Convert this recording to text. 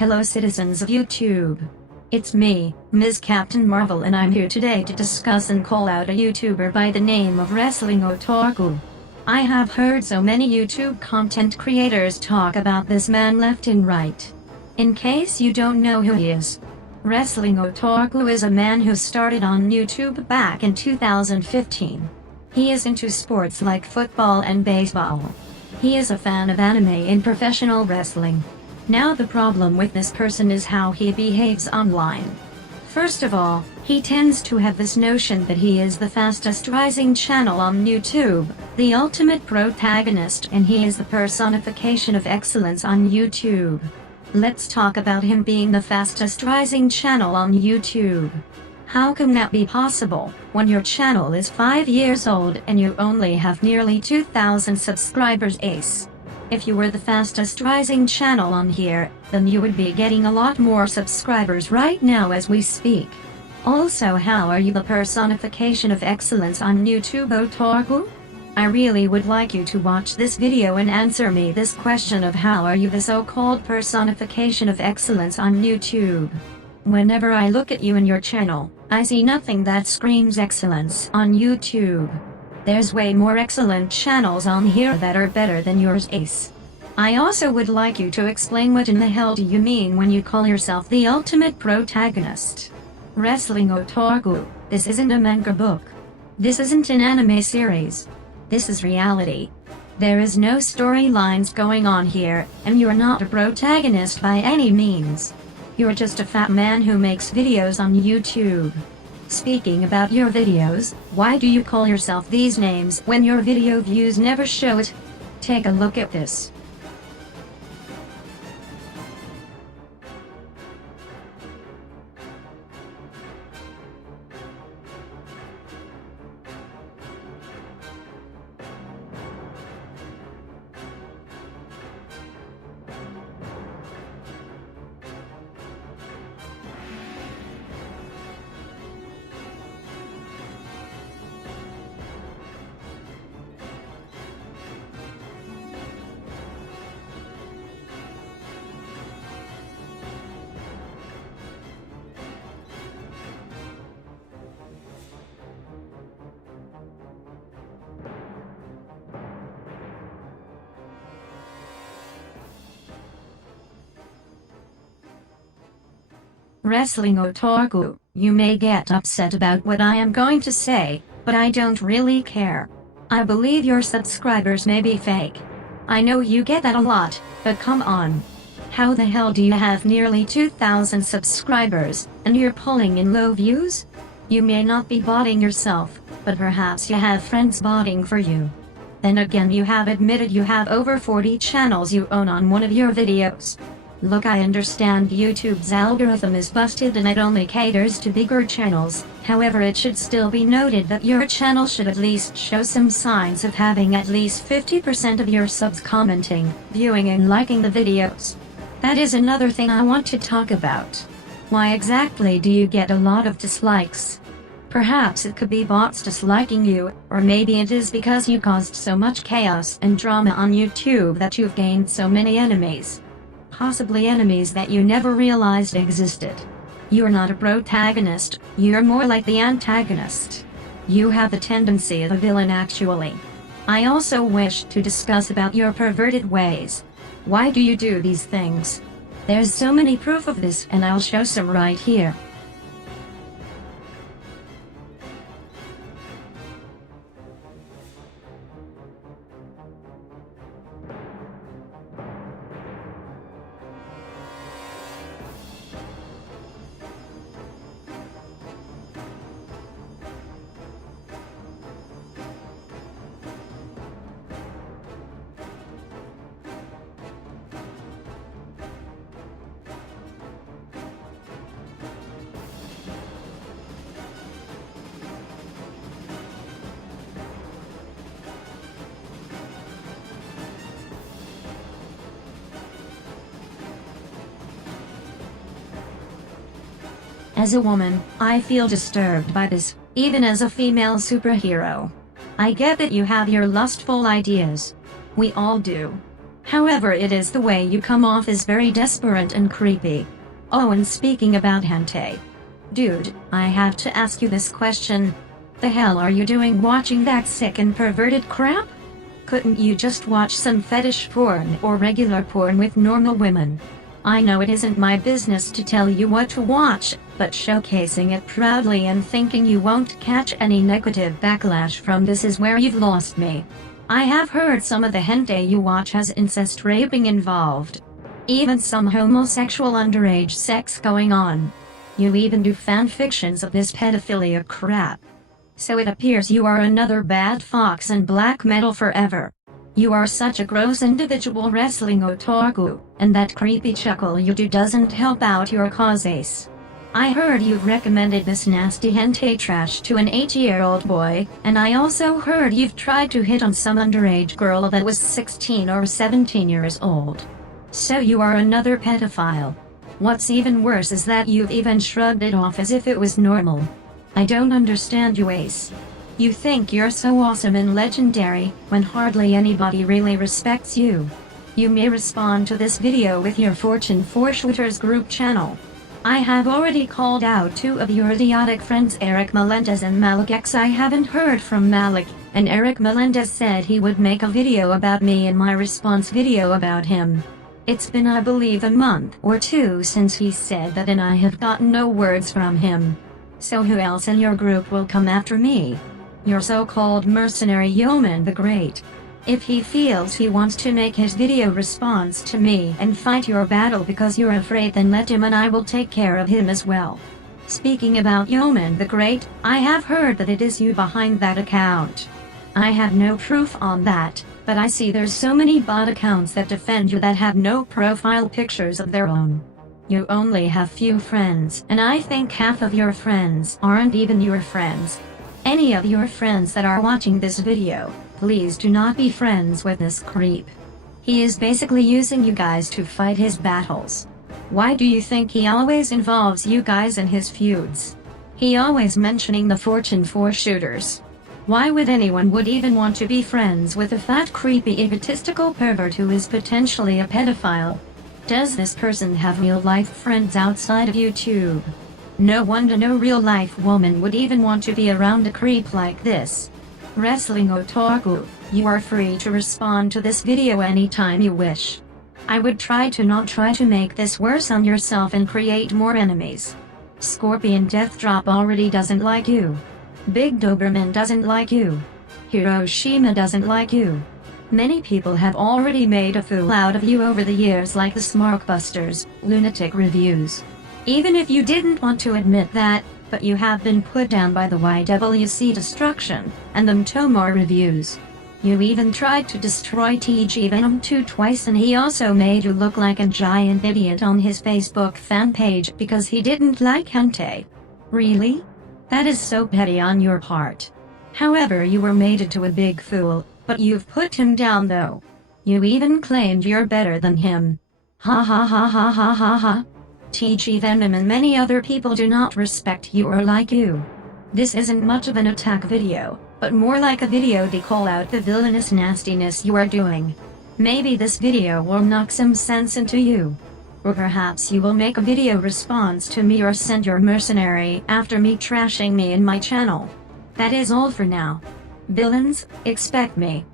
Hello citizens of YouTube. It's me, Ms. Captain Marvel, and I'm here today to discuss and call out a YouTuber by the name of Wrestling Otaku. I have heard so many YouTube content creators talk about this man left and right. In case you don't know who he is, Wrestling Otaku is a man who started on YouTube back in 2015. He is into sports like football and baseball. He is a fan of anime and professional wrestling. Now the problem with this person is how he behaves online. First of all, he tends to have this notion that he is the fastest rising channel on YouTube, the ultimate protagonist, and he is the personification of excellence on YouTube. Let's talk about him being the fastest rising channel on YouTube. How can that be possible, when your channel is 5 years old and you only have nearly 2,000 subscribers ace? If you were the fastest rising channel on here, then you would be getting a lot more subscribers right now as we speak. Also, how are you the personification of excellence on YouTube, Otaku? I really would like you to watch this video and answer me this question of how are you the so-called personification of excellence on YouTube. Whenever I look at you and your channel, I see nothing that screams excellence on YouTube. There's way more excellent channels on here that are better than yours, ace. I also would like you to explain what in the hell do you mean when you call yourself the ultimate protagonist. Wrestling Otaku, this isn't a manga book. This isn't an anime series. This is reality. There is no storylines going on here, and you're not a protagonist by any means. You're just a fat man who makes videos on YouTube. Speaking about your videos, why do you call yourself these names when your video views never show it? Take a look at this. Wrestling Otaku, you may get upset about what I am going to say, but I don't really care. I believe your subscribers may be fake. I know you get that a lot, but come on. How the hell do you have nearly 2,000 subscribers, and you're pulling in low views? You may not be botting yourself, but perhaps you have friends botting for you. Then again, you have admitted you have over 40 channels you own on one of your videos. Look, I understand YouTube's algorithm is busted and it only caters to bigger channels. However, it should still be noted that your channel should at least show some signs of having at least 50% of your subs commenting, viewing and liking the videos. That is another thing I want to talk about. Why exactly do you get a lot of dislikes? Perhaps it could be bots disliking you, or maybe it is because you caused so much chaos and drama on YouTube that you've gained so many enemies. Possibly enemies that you never realized existed. You're not a protagonist, you're more like the antagonist. You have the tendency of a villain actually. I also wish to discuss about your perverted ways. Why do you do these things? There's so many proof of this, and I'll show some right here. As a woman, I feel disturbed by this, even as a female superhero. I get that you have your lustful ideas. We all do. However, it is the way you come off is very desperate and creepy. Oh, and speaking about hentai. Dude, I have to ask you this question. The hell are you doing watching that sick and perverted crap? Couldn't you just watch some fetish porn or regular porn with normal women? I know it isn't my business to tell you what to watch, but showcasing it proudly and thinking you won't catch any negative backlash from this is where you've lost me. I have heard some of the hentai you watch has incest raping involved. Even some homosexual underage sex going on. You even do fan fictions of this pedophilia crap. So it appears you are another bad fox in black metal forever. You are such a gross individual wrestling otaku, and that creepy chuckle you do doesn't help out your cause, Ace. I heard you've recommended this nasty hentai trash to an 8-year-old boy, and I also heard you've tried to hit on some underage girl that was 16 or 17 years old. So you are another pedophile. What's even worse is that you've even shrugged it off as if it was normal. I don't understand you, Ace. You think you're so awesome and legendary, when hardly anybody really respects you. You may respond to this video with your Fortune 4 Shooters group channel. I have already called out 2 of your idiotic friends, Eric Melendez and Malik X. I haven't heard from Malik, and Eric Melendez said he would make a video about me and my response video about him. It's been, I believe, a month or 2 since he said that, and I have gotten no words from him. So who else in your group will come after me? Your so-called mercenary Yeoman the Great. If he feels he wants to make his video response to me and fight your battle because you're afraid, then let him and I will take care of him as well. Speaking about Yeoman the Great, I have heard that it is you behind that account. I have no proof on that, but I see there's so many bot accounts that defend you that have no profile pictures of their own. You only have few friends, and I think half of your friends aren't even your friends. Any of your friends that are watching this video, please do not be friends with this creep. He is basically using you guys to fight his battles. Why do you think he always involves you guys in his feuds? He always mentioning the Fortune 4 Shooters. Why would anyone would even want to be friends with a fat, creepy, egotistical pervert who is potentially a pedophile? Does this person have real-life friends outside of YouTube? No wonder no real-life woman would even want to be around a creep like this. Wrestling Otaku, you are free to respond to this video anytime you wish. I would try to not try to make this worse on yourself and create more enemies. Scorpion Deathdrop already doesn't like you. Big Doberman doesn't like you. Hiroshima doesn't like you. Many people have already made a fool out of you over the years, like the Smarkbusters, Lunatic Reviews. Even if you didn't want to admit that, but you have been put down by the YWC Destruction, and them Tomar Reviews. You even tried to destroy TG Venom 2 twice, and he also made you look like a giant idiot on his Facebook fan page because he didn't like hentai. Really? That is so petty on your part. However, you were made into a big fool, but you've put him down though. You even claimed you're better than him. Ha ha ha ha ha ha ha. TG Venom and many other people do not respect you or like you. This isn't much of an attack video, but more like a video to call out the villainous nastiness you are doing. Maybe this video will knock some sense into you. Or perhaps you will make a video response to me or send your mercenary after me trashing me in my channel. That is all for now. Villains, expect me.